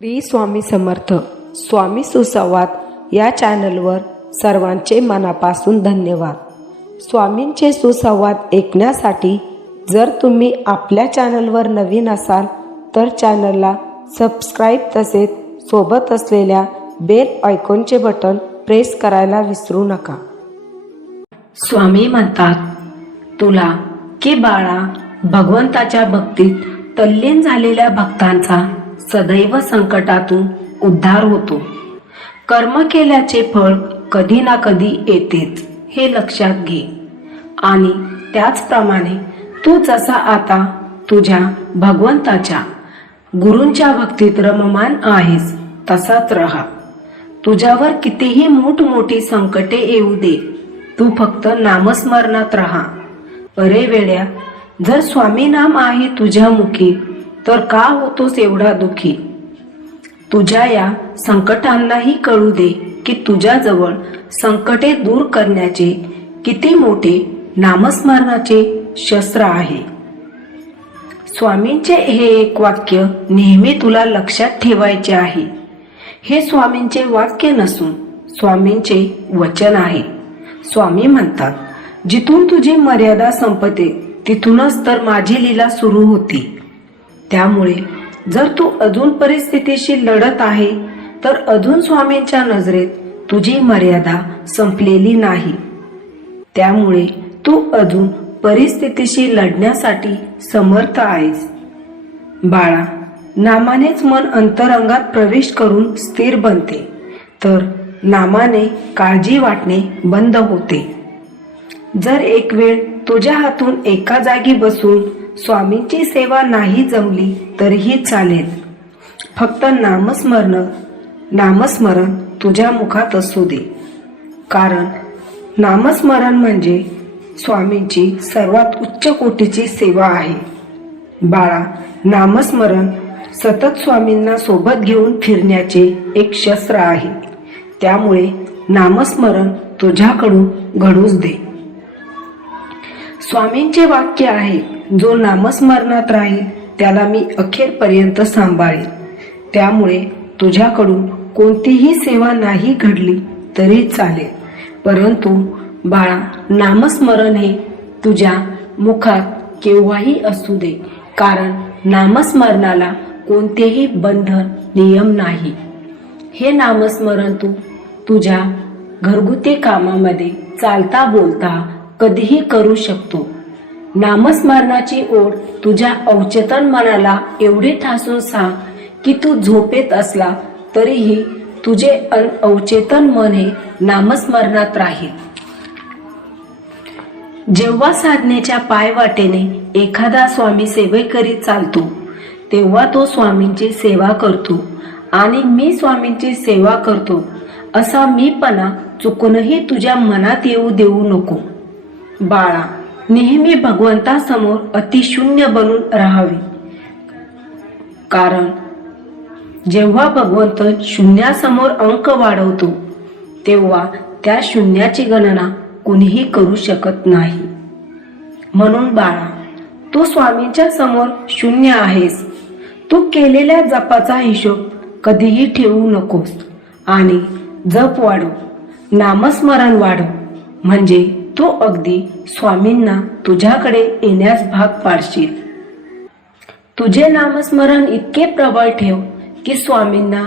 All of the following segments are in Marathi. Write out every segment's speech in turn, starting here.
श्री स्वामी समर्थ स्वामी सुसंवाद या चॅनलवर सर्वांचे मनापासून धन्यवाद। स्वामींचे सुसंवाद ऐकण्यासाठी जर तुम्ही आपल्या चॅनलवर नवीन असाल तर चॅनलला सबस्क्राईब तसेच सोबत असलेल्या बेल आयकॉनचे बटन प्रेस करायला विसरू नका। स्वामी म्हणतात, तुला की बाळा, भगवंताच्या भक्तीत तल्लीन झालेल्या भक्तांचा सदैव संकटातून उद्धार होतो। कर्म केल्याचे फळ कधी ना कधी येतेच हे लक्षात घे। आणि त्याचप्रमाणे तू जसा आता तुझ्या भगवंताच्या गुरूंच्या भक्तीत रममान आहेस तसाच राहा। तुझ्यावर कितीही मोठमोठी संकटे येऊ दे, तू फक्त नामस्मरणात राहा। अरे वेड्या, जर स्वामी नाम आहे तुझ्या मुखी तर का होतोस एवढा दुखी? तुझ्या या संकटांनाही कळू दे की तुझ्याजवळ संकटे दूर करण्याचे किती मोठे नामस्मरणाचे शस्त्र आहे। स्वामींचे हे एक वाक्य नेहमी तुला लक्षात ठेवायचे आहे। हे स्वामींचे वाक्य नसून स्वामींचे वचन आहे। स्वामी म्हणतात, जिथून तुझी मर्यादा संपते तिथूनच तर माझी लीला सुरू होती। त्यामुळे जर तू अजून परिस्थितीशी लढत आहे तर अजून स्वामींच्या नजरेत तुझी मर्यादा संपलेली नाही। त्यामुळे तू अजून परिस्थितीशी लढण्यासाठी समर्थ आहेस। बाळा, नामानेच मन अंतरंगात प्रवेश करून स्थिर बनते, तर नामाने काळजी वाटणे बंद होते। जर एक वेळ तुझ्या हातून एका जागी बसून स्वामींची सेवा नाही जमली तरीही चालेल। फक्त नामस्मरण तुझ्या मुखात असू दे, कारण नामस्मरण म्हणजे स्वामींची सर्वात उच्च कोटीची सेवा आहे। बाळा, नामस्मरण सतत स्वामींना सोबत घेऊन फिरण्याचे एक शस्त्र आहे। त्यामुळे नामस्मरण तुझ्याकडून घडूच दे। स्वामींचे वाक्य आहे, जो नामस्मरणात राहील त्याला मी अखेरपर्यंत सांभाळेन। त्यामुळे तुझ्याकडून कोणतीही सेवा नाही घडली तरी चालेल, परंतु बाळा, नामस्मरण हे तुझ्या मुखात केव्हाही असू दे, कारण नामस्मरणाला कोणतेही बंधन नियम नाही। हे नामस्मरण तू तुझ्या घरगुती कामामध्ये चालता बोलता कधीही करू शकतो। नामस्मरणाची ओढ तुझ्या अवचेतन मनाला एवढी ठासून सांग की तू झोपेत असला तरीही तुझे अवचेतन मन हे नामस्मरणात राहील। जेव्हा साधनेच्या पायवाटेने एखादा स्वामी सेवेकरी चालतो तेव्हा तो स्वामींची सेवा करतो आणि मी स्वामींची सेवा करतो असा मीपणा चुकूनही तुझ्या मनात येऊ देऊ नको। बाळा, नेहमी भगवंतासमोर अतिशून्य बनून राहावे, कारण जेव्हा भगवंत शून्यासमोर अंक वाढवतो तेव्हा त्या शून्याची गणना कुणीही करू शकत नाही। म्हणून बाळा, तू स्वामींच्या समोर शून्य आहेस। तू केलेल्या जपाचा हिशोब कधीही ठेवू नकोस आणि जप वाढव, नामस्मरण वाढव, म्हणजे तू अगदी स्वामींना तुझ्याकडे येण्यास भाग पाडशील। तुझे नामस्मरण इतके प्रबळ ठेव की स्वामींना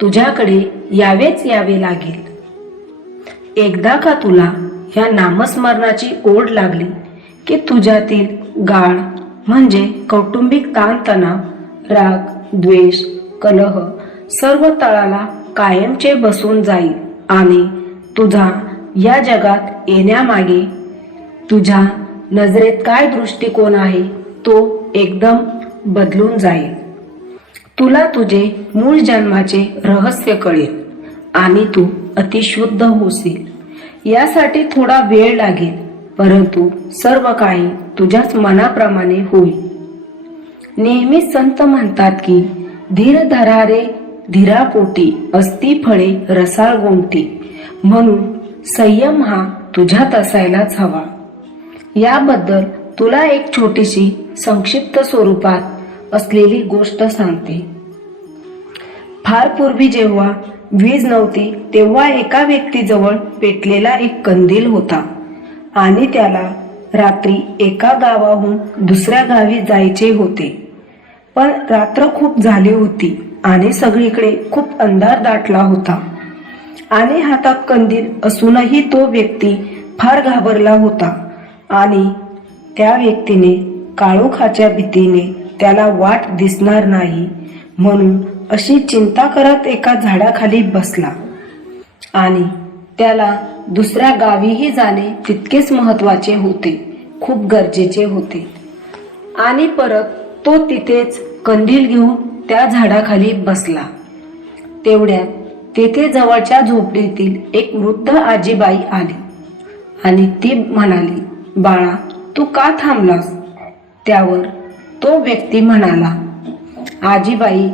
तुझ्याकडे यावेच यावे लागेल। एकदा का तुला या नामस्मरणाची ओढ लागली की तुझ्यातील गाळ म्हणजे कौटुंबिक ताणतणाव, राग, द्वेष, कलह सर्व तळाला कायमचे बसून जाईल आणि तुझा या जगात येण्यामागे तुझ्या नजरेत काय दृष्टिकोन आहे तो एकदम बदलून जाईल। तुला तुझे मूळ जन्माचे रहस्य कळेल आणि तू अतिशुद्ध होशील। यासाठी थोडा वेळ लागेल, परंतु सर्व काही तुझ्याच मनाप्रमाणे होईल। नेहमी संत म्हणतात की धीर धरा रे धीरापोटी, असती फळे रसाळ गोमटी। म्हणून संयम हा तुझ्यात असायलाच हवा। याबद्दल तुला एक छोटीशी संक्षिप्त स्वरूपात असलेली गोष्ट सांगते। फार पूर्वी जेव्हा वीज नव्हती तेव्हा एका व्यक्तीजवळ पेटलेला एक कंदील होता आणि त्याला रात्री एका गावाहून दुसऱ्या गावी जायचे होते. पण रात्र खूप झाली होती आणि सगळीकडे खूप अंधार दाटला होता आणि हातात कंदील असूनही तो व्यक्ती फार घाबरला होता आणि त्या व्यक्तीने काळोखाच्या भीतीने त्याला वाट दिसणार नाही म्हणून अशी चिंता करत एका झाडाखाली बसला आणि त्याला दुसऱ्या गावीही जाणे तितकेच महत्वाचे होते, खूप गरजेचे होते. आणि परत तो तिथेच कंदील घेऊन त्या झाडाखाली बसला. तेवढ्यात तेथे जवळच्या झोपडीतील एक वृद्ध आजीबाई आली आणि ती म्हणाली, बाळा तू का थांबलास? त्यावर तो व्यक्ती म्हणाला, आजीबाई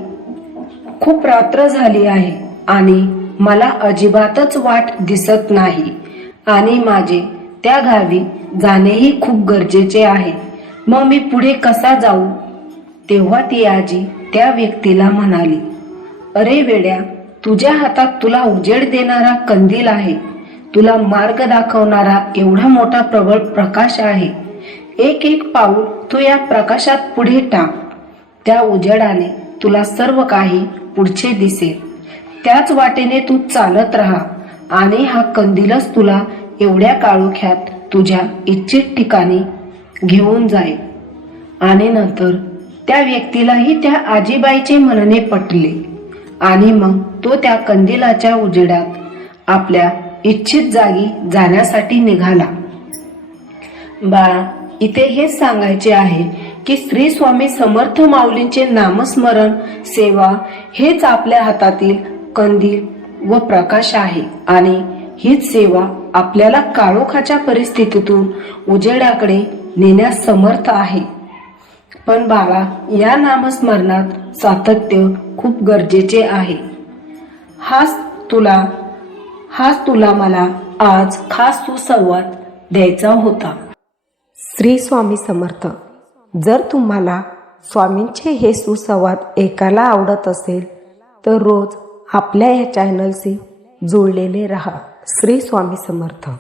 खूप रात्र झाली आहे आणि मला अजिबातच वाट दिसत नाही आणि माझे त्या गावी जाणेही खूप गरजेचे आहे. मग मी पुढे कसा जाऊ? तेव्हा ती आजी त्या व्यक्तीला म्हणाली, अरे वेड्या, तुझ्या हातात तुला उजेड देणारा कंदील आहे, तुला मार्ग दाखवणारा एवढा मोठा प्रबळ प्रकाश आहे. एक एक पाऊल तू या प्रकाशात पुढे टाक. त्या उजेडाने तुला सर्व काही पुढचे दिसेल. त्याच वाटेने तू चालत राहा आणि हा कंदीलच तुला एवढ्या काळोख्यात तुझ्या इच्छित ठिकाणी घेऊन जाईल. आणि नंतर त्या व्यक्तीलाही त्या आजीबाईचे म्हणणे पटले आणि मग तो त्या कंदिलाच्या उजेडात आपल्या इच्छित जागी जाण्यासाठी निघाला. बाळा, इथे हेच सांगायचे आहे की श्री स्वामी समर्थ माऊलींचे नामस्मरण सेवा हेच आपल्या हातातील कंदील व प्रकाश आहे आणि हीच सेवा आपल्याला काळोखाच्या परिस्थितीतून उजेडाकडे नेण्यास समर्थ आहे. पण बाळा, या नामस्मरणात सातत्य खूप गरजेचे आहे. हाच तुला मला आज खास सुसंवाद द्यायचा होता. श्री स्वामी समर्थ. जर तुम्हाला स्वामींचे हे सुसंवाद ऐकायला आवडत असेल तर रोज आपल्या या चॅनलशी जोडलेले राहा. श्री स्वामी समर्थ.